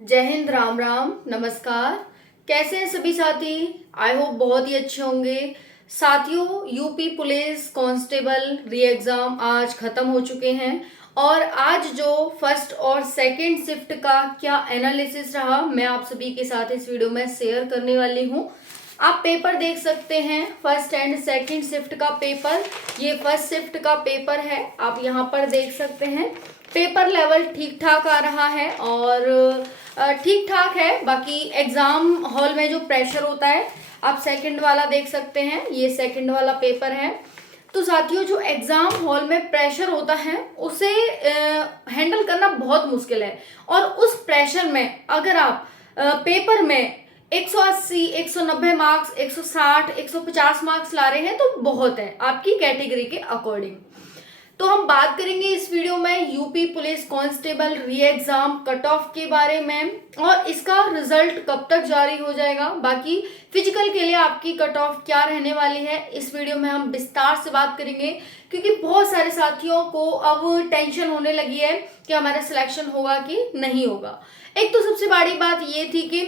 जय हिंद, राम राम, नमस्कार। कैसे हैं सभी साथी? आई होप बहुत ही अच्छे होंगे। साथियों, यूपी पुलिस कांस्टेबल री एग्जाम आज खत्म हो चुके हैं और आज जो फर्स्ट और सेकंड शिफ्ट का क्या एनालिसिस रहा मैं आप सभी के साथ इस वीडियो में शेयर करने वाली हूं। आप पेपर देख सकते हैं, फर्स्ट एंड सेकंड शिफ्ट का पेपर। ये फर्स्ट शिफ्ट का पेपर है, आप यहाँ पर देख सकते हैं। पेपर लेवल ठीक ठाक आ रहा है और ठीक ठाक है। बाकी एग्जाम हॉल में जो प्रेशर होता है, आप सेकंड वाला देख सकते हैं, ये सेकंड वाला पेपर है। तो साथियों, जो एग्जाम हॉल में प्रेशर होता है उसे हैंडल करना बहुत मुश्किल है और उस प्रेशर में अगर आप पेपर में 180, 190 मार्क्स, 160, 150 मार्क्स ला रहे हैं तो बहुत है आपकी कैटेगरी के अकॉर्डिंग। तो हम बात करेंगे इस वीडियो में यूपी पुलिस कांस्टेबल री एग्जाम कट ऑफ के बारे में और इसका रिजल्ट कब तक जारी हो जाएगा। बाकी फिजिकल के लिए आपकी कट ऑफ क्या रहने वाली है, इस वीडियो में हम विस्तार से बात करेंगे क्योंकि बहुत सारे साथियों को अब टेंशन होने लगी है कि हमारा सिलेक्शन होगा कि नहीं होगा। एक तो सबसे बड़ी बात ये थी कि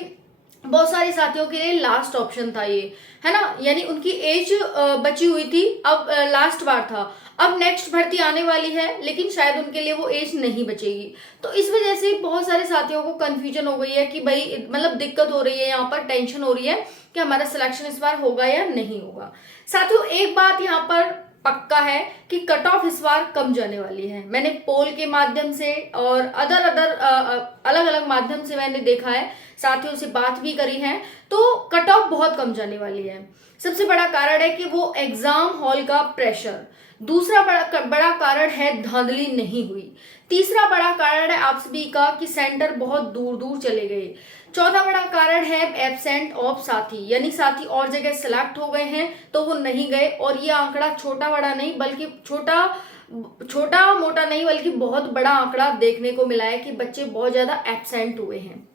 बहुत सारे साथियों के लिए लास्ट ऑप्शन था ये, है ना, यानी उनकी एज बची हुई थी, अब लास्ट बार था। अब नेक्स्ट भर्ती आने वाली है लेकिन शायद उनके लिए वो एज नहीं बचेगी। तो इस वजह से बहुत सारे साथियों को कंफ्यूजन हो गई है कि भाई मतलब दिक्कत हो रही है, यहाँ पर टेंशन हो रही है कि हमारा सिलेक्शन इस बार होगा या नहीं होगा। साथियों, एक बात यहाँ पर पक्का है कि कट ऑफ इस बार कम जाने वाली है। मैंने पोल के माध्यम से और अलग अलग माध्यम से मैंने देखा है, साथियों से बात भी करी है, तो कट ऑफ बहुत कम जाने वाली है। सबसे बड़ा कारण है कि वो एग्जाम हॉल का प्रेशर। दूसरा बड़ा कारण है धांधली नहीं हुई। तीसरा बड़ा कारण है आप सभी का कि सेंटर बहुत दूर दूर चले गए। चौथा बड़ा कारण है एब्सेंट ऑफ साथी, यानी साथी और जगह सिलेक्ट हो गए हैं तो वो नहीं गए। और ये आंकड़ा छोटा बड़ा नहीं बल्कि छोटा मोटा नहीं बल्कि बहुत बड़ा आंकड़ा देखने को मिला है कि बच्चे बहुत ज्यादा एब्सेंट हुए हैं।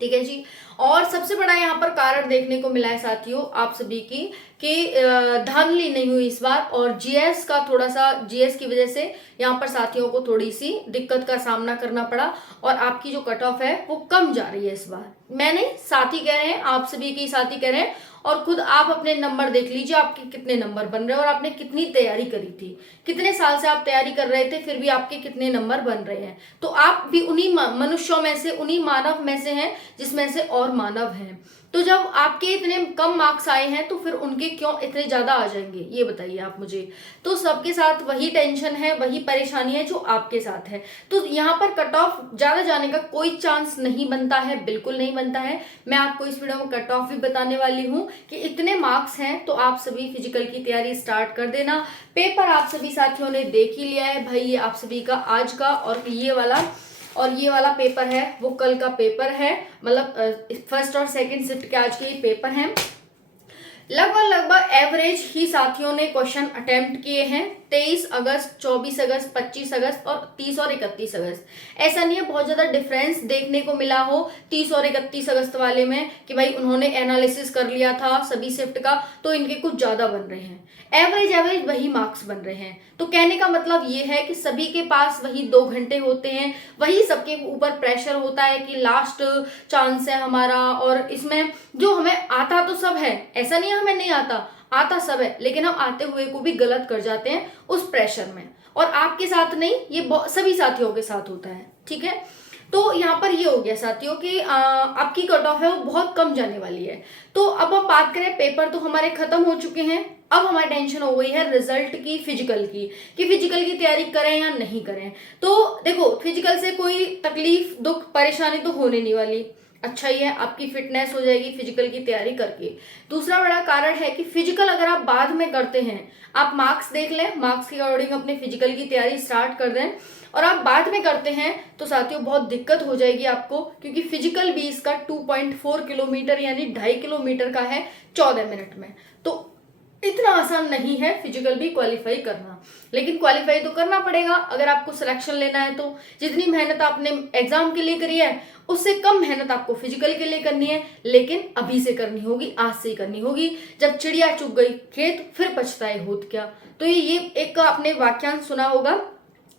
ठीक है जी। और सबसे बड़ा यहाँ पर कारण देखने को मिला है साथियों आप सभी की कि धांधली नहीं हुई इस बार और जीएस का थोड़ा सा, जीएस की वजह से यहाँ पर साथियों को थोड़ी सी दिक्कत का सामना करना पड़ा और आपकी जो कट ऑफ है वो कम जा रही है इस बार। मैं नहीं, साथी कह रहे हैं, आप सभी की साथी कह रहे हैं। और खुद आप अपने नंबर देख लीजिए, आपके कितने नंबर बन रहे हैं और आपने कितनी तैयारी करी थी, कितने साल से आप तैयारी कर रहे थे, फिर भी आपके कितने नंबर बन रहे हैं। तो आप भी उन्हीं मनुष्यों में से, उन्हीं मानव में से हैं जिसमें से और मानव हैं। तो जब आपके इतने कम मार्क्स आए हैं तो फिर उनके क्यों इतने ज्यादा आ जाएंगे, ये बताइए आप मुझे। तो सबके साथ वही टेंशन है, वही परेशानी है जो आपके साथ है। तो यहाँ पर कट ऑफ ज्यादा जाने का कोई चांस नहीं बनता है, बिल्कुल नहीं बनता है। मैं आपको इस वीडियो में कट ऑफ भी बताने वाली हूँ कि इतने मार्क्स हैं तो आप सभी फिजिकल की तैयारी स्टार्ट कर देना। पेपर आप सभी साथियों ने देख ही लिया है भाई, ये आप सभी का आज का और ये वाला पेपर है वो कल का पेपर है। मतलब फर्स्ट और सेकंड शिफ्ट के आज के ये पेपर हैं। लगभग एवरेज ही साथियों ने क्वेश्चन अटेम्प्ट किए हैं। 23 अगस्त, 24 अगस्त, 25 अगस्त और 30 और 31 अगस्त। ऐसा नहीं है बहुत ज्यादा डिफरेंस देखने को मिला हो 30 और 31 अगस्त वाले में कि भाई उन्होंने एनालिसिस कर लिया था सभी शिफ्ट का तो इनके कुछ ज्यादा बन रहे हैं। एवरेज वही मार्क्स बन रहे हैं। तो कहने का मतलब ये है कि सभी के पास वही 2 घंटे होते हैं, वही सबके ऊपर प्रेशर होता है कि लास्ट चांस है हमारा। और इसमें जो हमें आता तो सब है, ऐसा नहीं है हमें नहीं आता, आता सब है, लेकिन हम आते हुए को भी गलत कर जाते हैं उस प्रेशर में। और आपके साथ नहीं, ये सभी साथियों के साथ होता है। ठीक है, तो यहाँ पर ये हो गया साथियों कि आपकी कट ऑफ है वो बहुत कम जाने वाली है। तो अब हम बात करें, पेपर तो हमारे खत्म हो चुके हैं, अब हमारी टेंशन हो गई है रिजल्ट की, फिजिकल की, कि फिजिकल की तैयारी करें या नहीं करें। तो देखो, फिजिकल से कोई तकलीफ, दुख, परेशानी तो होने नहीं वाली। अच्छा ही है, आपकी फिटनेस हो जाएगी फिजिकल की तैयारी करके। दूसरा बड़ा कारण है कि फिजिकल अगर आप बाद में करते हैं, आप मार्क्स देख लें, मार्क्स के अकॉर्डिंग अपने फिजिकल की तैयारी स्टार्ट कर दें और आप बाद में करते हैं तो साथियों बहुत दिक्कत हो जाएगी आपको, क्योंकि फिजिकल भी इसका 2.4 किलोमीटर यानी 2.5 किलोमीटर का है 14 मिनट में। तो इतना आसान नहीं है फिजिकल भी क्वालिफाई करना, लेकिन क्वालिफाई तो करना पड़ेगा अगर आपको सिलेक्शन लेना है। तो जितनी मेहनत आपने एग्जाम के लिए करी है उससे कम मेहनत आपको फिजिकल के लिए करनी है, लेकिन अभी से करनी होगी, आज से ही करनी होगी। जब चिड़िया चुग गई खेत फिर पछताए होत क्या। तो ये एक आपने वाक्यांश सुना होगा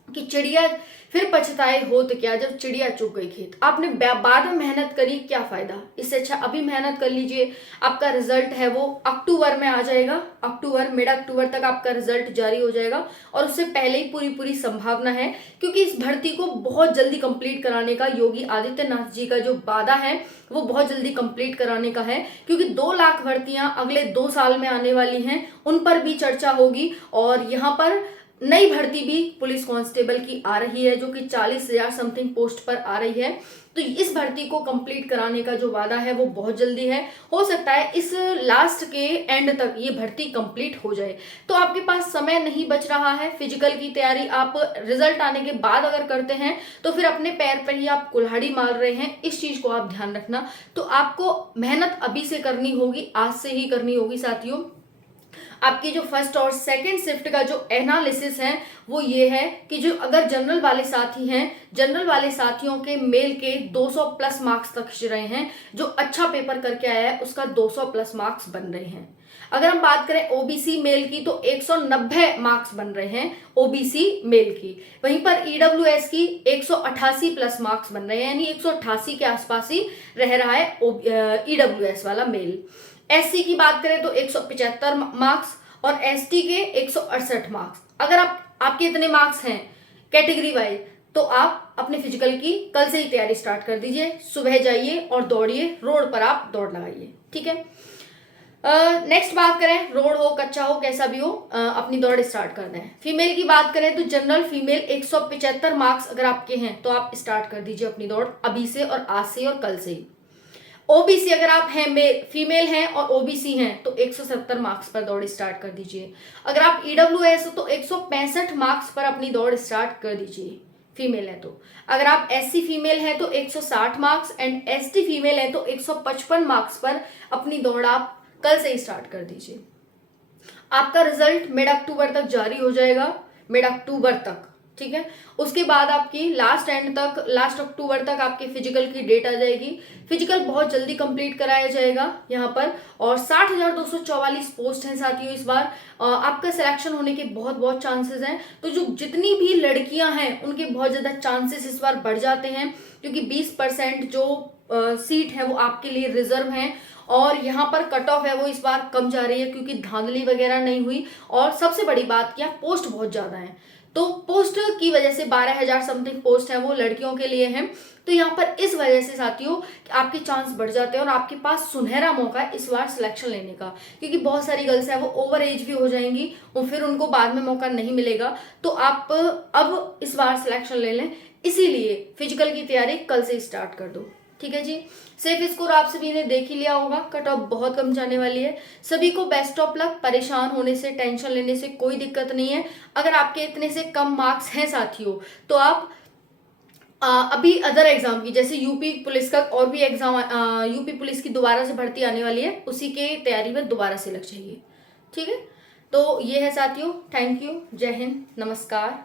कि चिड़िया फिर पछताए होत क्या जब चिड़िया चुग गई खेत। आपने बाद में मेहनत करी, क्या फायदा। इससे अच्छा अभी मेहनत कर लीजिए। आपका रिजल्ट है वो अक्टूबर में आ जाएगा, अक्टूबर मिड अक्टूबर तक आपका रिजल्ट जारी हो जाएगा। और उससे पहले ही पूरी पूरी संभावना है, क्योंकि इस भर्ती को बहुत जल्दी कंप्लीट कराने का योगी आदित्यनाथ जी का जो वादा है वो बहुत जल्दी कंप्लीट कराने का है, क्योंकि 2 लाख भर्तियां अगले 2 साल में आने वाली हैं, उन पर भी चर्चा होगी। और यहाँ पर नई भर्ती भी पुलिस कांस्टेबल की आ रही है, जो कि 40,000 समथिंग पोस्ट पर आ रही है। तो इस भर्ती को कंप्लीट कराने का जो वादा है वो बहुत जल्दी है। हो सकता है इस लास्ट के एंड तक ये भर्ती कंप्लीट हो जाए। तो आपके पास समय नहीं बच रहा है। फिजिकल की तैयारी आप रिजल्ट आने के बाद अगर करते हैं तो फिर अपने पैर पर ही आप कुल्हाड़ी मार रहे हैं, इस चीज को आप ध्यान रखना। तो आपको मेहनत अभी से करनी होगी, आज से ही करनी होगी साथियों। आपकी जो फर्स्ट और सेकंड शिफ्ट का जो एनालिसिस है वो ये है कि जो अगर जनरल वाले साथी हैं, जनरल वाले साथियों के मेल के 200 प्लस मार्क्स तक खिंच रहे हैं। जो अच्छा पेपर करके आया है उसका 200 प्लस मार्क्स बन रहे हैं। अगर हम बात करें ओबीसी मेल की तो 190 मार्क्स बन रहे हैं ओबीसी मेल की। वहीं पर ईडब्ल्यूएस की 188 प्लस मार्क्स बन रहे हैं, यानी 188 के आसपास ही रह रहा है ईडब्ल्यूएस वाला मेल। एससी की बात करें तो 175 मार्क्स और एसटी के 168 मार्क्स। अगर आपके इतने मार्क्स हैं कैटेगरी वाइज तो आप अपने फिजिकल की कल से ही तैयारी स्टार्ट कर दीजिए। सुबह जाइए और दौड़िए, रोड पर आप दौड़ लगाइए, ठीक है। नेक्स्ट बात करें, रोड हो कच्चा हो कैसा भी हो, अपनी दौड़ स्टार्ट कर दें। फीमेल की बात करें तो जनरल फीमेल 175 मार्क्स अगर आपके हैं तो आप स्टार्ट कर दीजिए अपनी दौड़ अभी से और आज से और कल से ही। ओबीसी अगर आप हैं, फीमेल हैं और ओबीसी हैं तो 170 मार्क्स पर दौड़ स्टार्ट कर दीजिए। अगर आप ईडब्ल्यूएस हो तो 165 मार्क्स पर अपनी दौड़ स्टार्ट कर दीजिए, फीमेल है तो। अगर आप एससी फीमेल है तो 160 मार्क्स एंड एसटी फीमेल है तो 155 मार्क्स पर अपनी दौड़ आप कल से ही स्टार्ट कर दीजिए। आपका रिजल्ट मिड अक्टूबर तक जारी हो जाएगा, मिड अक्टूबर तक, ठीक है। उसके बाद आपकी लास्ट अक्टूबर तक आपके फिजिकल की डेट आ जाएगी। फिजिकल बहुत जल्दी कंप्लीट कराया जाएगा यहाँ पर। और 60,244 पोस्ट हैं साथियों इस बार। आपका सिलेक्शन होने के बहुत बहुत चांसेस हैं। तो जो जितनी भी लड़कियां हैं उनके बहुत ज्यादा चांसेस इस बार बढ़ जाते हैं, क्योंकि 20% जो सीट है वो आपके लिए रिजर्व हैं। और यहाँ पर कट ऑफ है वो इस बार कम जा रही है, क्योंकि धांधली वगैरह नहीं हुई। और सबसे बड़ी बात क्या, पोस्ट बहुत ज्यादा है। तो पोस्ट की वजह से 12,000 समथिंग पोस्ट है वो लड़कियों के लिए हैं। तो यहाँ पर इस वजह से साथियों आपके चांस बढ़ जाते हैं और आपके पास सुनहरा मौका है इस बार सिलेक्शन लेने का, क्योंकि बहुत सारी गर्ल्स है वो ओवर एज भी हो जाएंगी और फिर उनको बाद में मौका नहीं मिलेगा। तो आप अब इस बार सिलेक्शन ले लें, इसीलिए फिजिकल की तैयारी कल से स्टार्ट कर दो, ठीक है जी। सेफ स्कोर आप सभी ने देख ही लिया होगा, कट ऑफ बहुत कम जाने वाली है। सभी को बेस्ट ऑफ लक। परेशान होने से, टेंशन लेने से कोई दिक्कत नहीं है। अगर आपके इतने से कम मार्क्स हैं साथियों तो आप अभी अदर एग्जाम की, जैसे यूपी पुलिस का और भी एग्जाम, यूपी पुलिस की दोबारा से भर्ती आने वाली है, उसी के तैयारी में दोबारा से लग जाइए, ठीक है। तो ये है साथियों, थैंक यू, जय हिंद, नमस्कार।